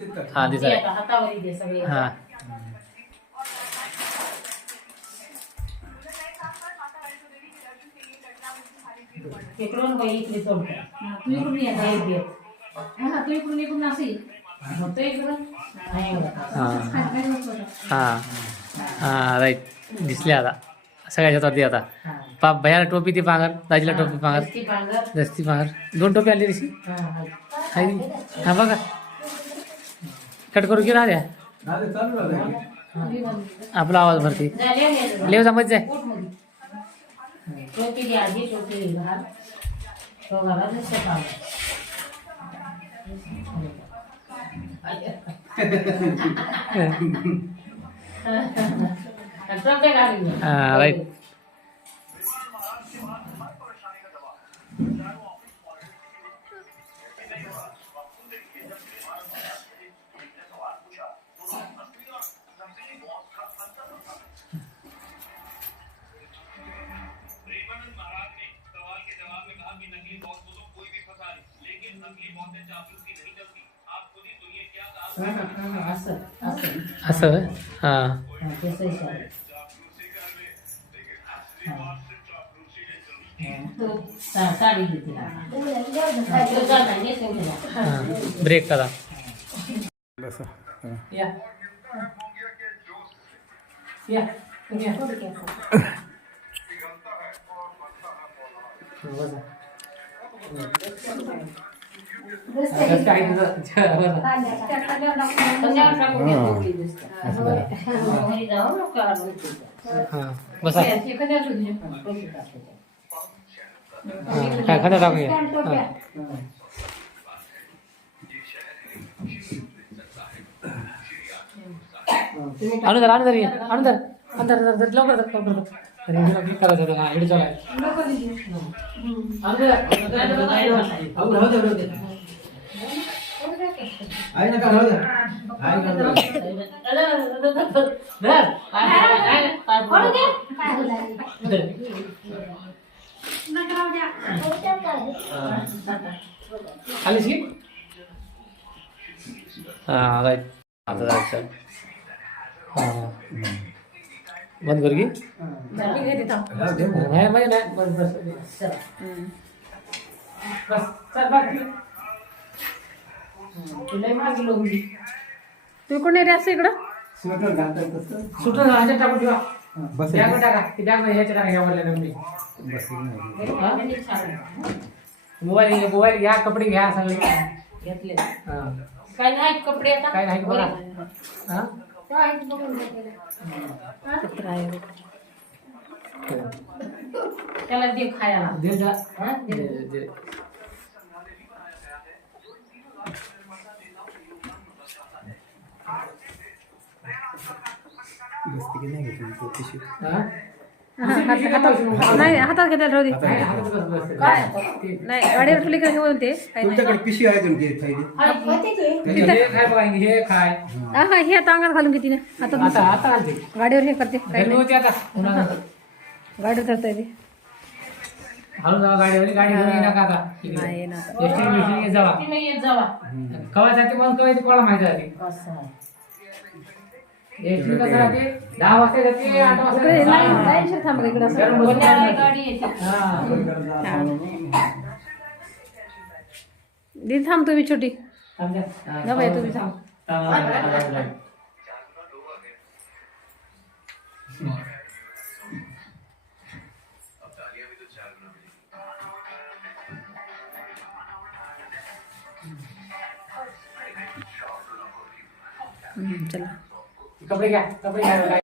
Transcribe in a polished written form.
हा दिसा हातावर दे सगळे. हा इकडून बाई इकडे तोड कर. तू इकडून ये बाई दे. हा तू इकडून असेल. मग तू इकडून हा हा राईट दिसले आता सगळ्याच्या हातात दे आता. भैयाला टोपी ती पांगर, दाजीला टोपी पांगर, दस्ती पांगर, 2 टोपी आणली तशी. हा बघा कट करू की राहिल्या आपला आवाज भरते लेव जा मजा आहे. टोपी घ्या आधी टोपी घाल. तो घाला नुसतं पांगर. टोपी घालून घे. हा राईट असं हां साडी घेतली ब्रेक करा या या बसा काय खात्या टाकूया आणू तर लवकर लवकर अरे करायचं होतं ना इकडे चालाय आलीस की हां राईट आता जायचं हां बंद कर की नाही बस बस तू कोण रे असं इकडं सुटलं ह्याच्यात टाकून ठेवा बॅग टाका ती बॅग ह्याच्या टाका ह्या वरल्या नंबरी मोबाईल घ्या कपडे घ्या सगळे घेतले हां काय नाही कपडे आता काय नाही बघा हां त्याला दे खायला दे जा हा दे दे नाही हातात घेतल्या राहू दे नाही गाडीवर ठेवली का घेऊन ते तुमच्याकडे पिशवी आहे तुमची हे खाय हा हे आता अंगात घालून घेते ना आता आता आलते गाडीवर हे करते काही गरमी होती आता उन्हाळ्यात. गाडीवर करता येते हळू जावा गाडीवर गाडी घेऊन ये नका आता नाही ना एसटी जावा ती नाही येत जावा कवा जाते मग कवा येते कोणाला माहिती जाते असं आहे. एसटी कसं राहते 10 वाजता जाते 8 वाजता इकडे जाते. लाईनशीर थांब इकडे असं गरम बसून पुण्याला जाते. गाडी येते हा. दीदी थांब तुम्ही छोटी समजा? हा. जा बाई, तुम्ही थांब. चला कपडे घ्या